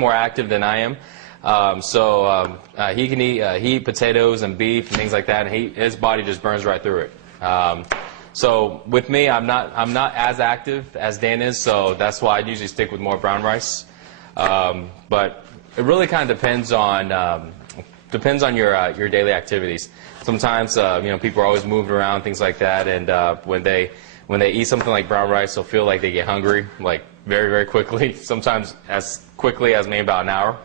more active than I am. He can eat potatoes and beef and things like that, and his body just burns right through it. So with me, I'm not as active as Dan is, so that's why I usually stick with more brown rice. But it really kind of depends on your daily activities. Sometimes people are always moving around, things like that, and when they eat something like brown rice, they'll feel like they get hungry like very, very quickly. Sometimes as quickly as maybe about an hour.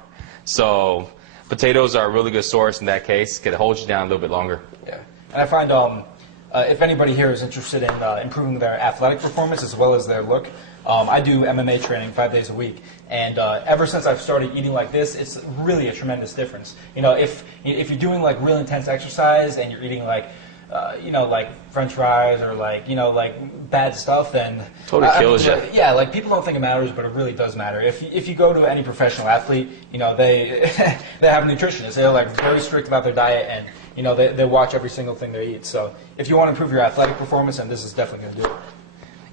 So potatoes are a really good source in that case. Can hold you down a little bit longer. Yeah, and I find if anybody here is interested in improving their athletic performance as well as their look, I do MMA training 5 days a week, and ever since I've started eating like this, it's really a tremendous difference. If you're doing like real intense exercise and you're eating like like French fries or like bad stuff, then totally kills you. Yeah, like people don't think it matters, but it really does matter. If you go to any professional athlete, they they have a nutritionist. They're like very strict about their diet, and they watch every single thing they eat. So if you want to improve your athletic performance, then this is definitely going to do it.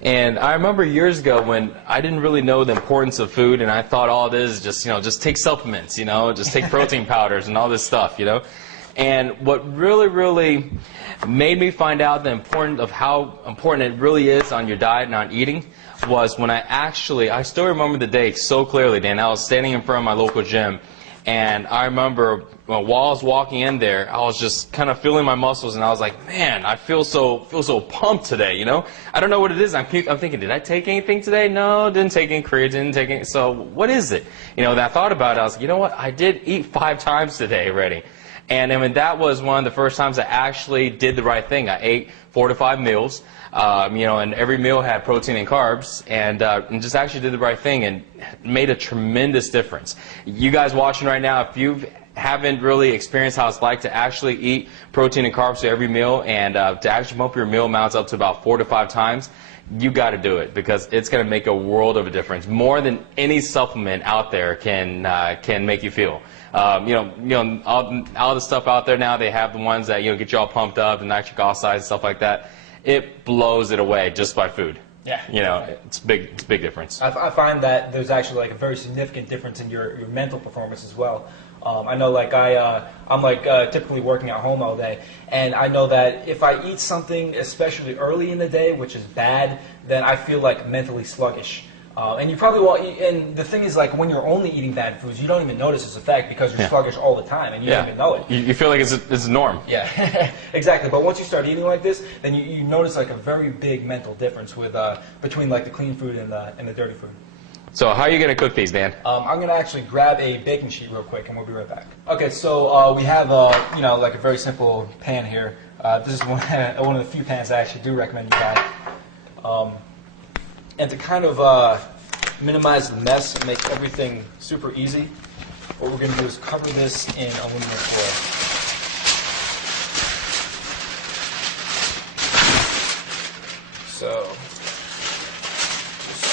And I remember years ago when I didn't really know the importance of food, and I thought all it is just take supplements, just take protein powders and all this stuff, And what really, really made me find out the importance of how important it really is on your diet and on eating was when I still remember the day so clearly, Dan. I was standing in front of my local gym, and I remember while I was walking in there, I was just kind of feeling my muscles, and I was like, man, I feel so pumped today, I don't know what it is. I'm thinking, did I take anything today? No, didn't take any creatine, didn't take any. So what is it? Then I thought about it. I was like, you know what? I did eat 5 times today already. And that was one of the first times I actually did the right thing. I ate 4 to 5 meals, and every meal had protein and carbs, and just actually did the right thing and made a tremendous difference. You guys watching right now, if you haven't really experienced how it's like to actually eat protein and carbs to every meal and to actually bump your meal amounts up to about 4 to 5 times, you got to do it because it's going to make a world of a difference. More than any supplement out there can make you feel. All the stuff out there now, they have the ones that get you all pumped up and nitric oxide and stuff like that. It blows it away just by food. Yeah. It's big difference. I find that there's actually like a very significant difference in your mental performance as well. I know like I'm typically working at home all day, and I know that if I eat something especially early in the day, which is bad, then I feel like mentally sluggish. And you probably won't. And the thing is, like when you're only eating bad foods, you don't even notice its effect because you're sluggish all the time, and you don't even know it. You feel like it's a norm. Yeah, exactly. But once you start eating like this, then you notice like a very big mental difference with between like the clean food and the dirty food. So how are you going to cook these, Dan? I'm going to actually grab a baking sheet real quick, and we'll be right back. Okay, so we have like a very simple pan here. This is one of the few pans I actually do recommend you buy. And to kind of minimize the mess and make everything super easy, what we're going to do is cover this in aluminum foil. So just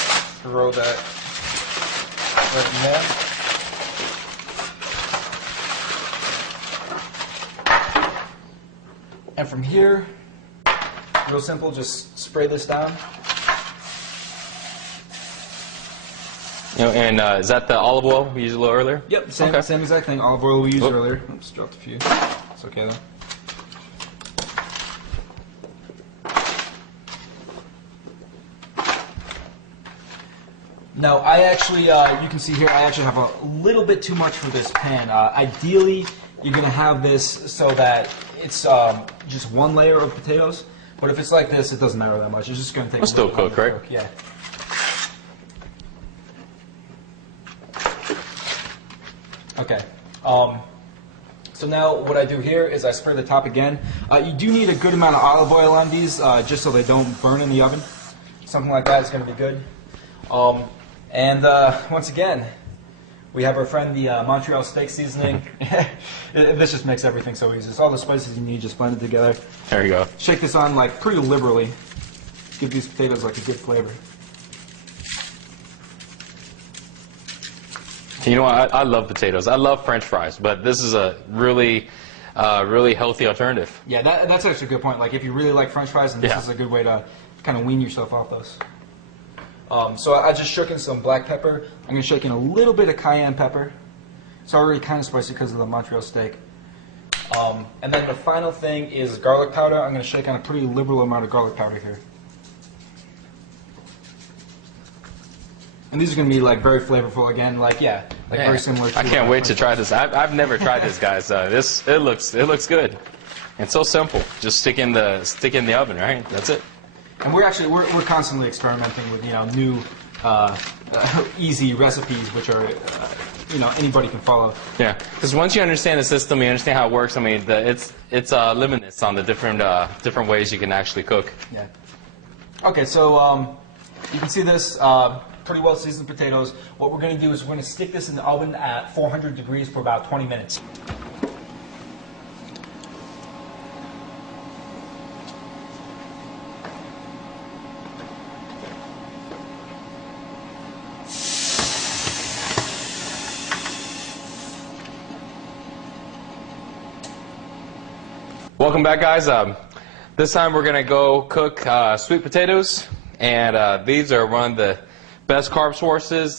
throw that right in there. And from here, real simple, just spray this down. And is that the olive oil we used a little earlier? Yep, same exact thing. Olive oil we used earlier. Oops, dropped a few. It's okay though. Now, I actually, you can see here, I actually have a little bit too much for this pan. Ideally, you're going to have this so that it's just one layer of potatoes. But if it's like this, it doesn't matter that much. It's just going to take a little bit longer to cook, yeah. Okay. So now what I do here is I spray the top again. You do need a good amount of olive oil on these, just so they don't burn in the oven. Something like that is going to be good. And once again, we have our friend the Montreal steak seasoning. This just makes everything so easy. It's all the spices you need just blended together. There you go. Shake this on like pretty liberally. Give these potatoes like a good flavor. You know what? I love potatoes. I love French fries, but this is a really healthy alternative. Yeah, that's actually a good point. Like if you really like French fries, then this is a good way to kind of wean yourself off those. So I just shook in some black pepper. I'm going to shake in a little bit of cayenne pepper. It's already kind of spicy because of the Montreal steak. And then the final thing is garlic powder. I'm going to shake on a pretty liberal amount of garlic powder here. And these are going to be like very flavorful again, like very similar to I can't wait to try this. I've never tried this, guys. It looks good. It's so simple. Just stick in the oven, right? That's it. And we're constantly experimenting with new easy recipes, which are anybody can follow. Yeah, because once you understand the system, you understand how it works. I mean, it's limitless on the different ways you can actually cook. Yeah. Okay, so you can see this pretty well seasoned potatoes. What we're going to do is we're going to stick this in the oven at 400 degrees for about 20 minutes. Welcome back, guys. This time we're going to go cook sweet potatoes, and these are one of the best carb sources,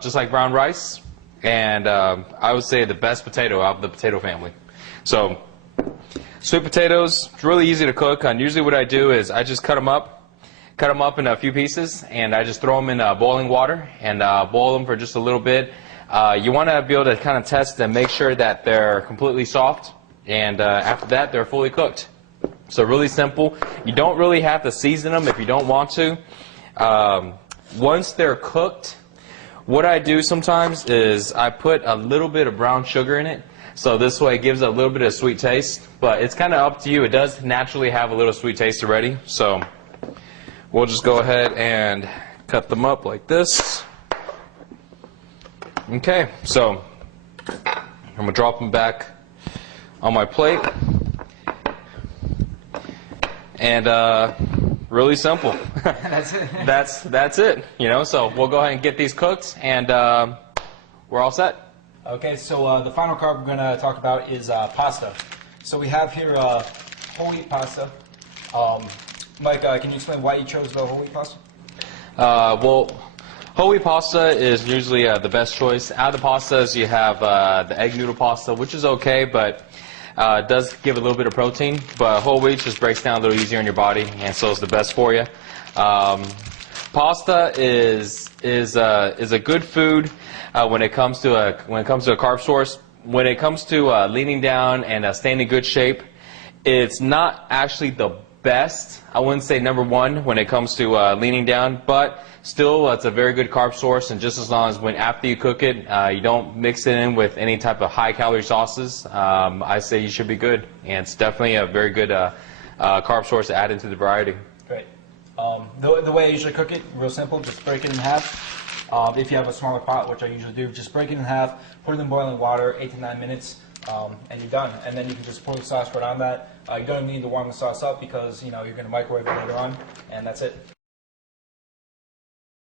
just like brown rice, and I would say the best potato out of the potato family. So sweet potatoes, it's really easy to cook, and usually what I do is I just cut them up in a few pieces, and I just throw them in boiling water and boil them for just a little bit. You want to be able to kind of test and make sure that they're completely soft. And after that, they're fully cooked. So really simple. You don't really have to season them if you don't want to. Once they're cooked, what I do sometimes is I put a little bit of brown sugar in it. So this way it gives a little bit of sweet taste. But it's kind of up to you. It does naturally have a little sweet taste already. So we'll just go ahead and cut them up like this. Okay, so I'm going to drop them back on my plate, and really simple. That's it. That's it. So we'll go ahead and get these cooked, and we're all set. Okay, so the final carb we're going to talk about is pasta. So we have here whole wheat pasta. Mike, can you explain why you chose the whole wheat pasta? Well, whole wheat pasta is usually the best choice. Out of the pastas, you have the egg noodle pasta, which is okay, but it does give a little bit of protein. But whole wheat just breaks down a little easier in your body, and so it's the best for you. Pasta is a good food when it comes to a carb source. When it comes to leaning down and staying in good shape, it's not actually the best. I wouldn't say number one when it comes to leaning down, but still it's a very good carb source, and just as long as after you cook it, you don't mix it in with any type of high calorie sauces, I say you should be good. And it's definitely a very good carb source to add into the variety. Great. The way I usually cook it, real simple, just break it in half. If you have a smaller pot, which I usually do, just break it in half, put it in boiling water, 8 to 9 minutes, and you're done. And then you can just pour the sauce right on that. You don't need to warm the sauce up because you're going to microwave it later on, and that's it.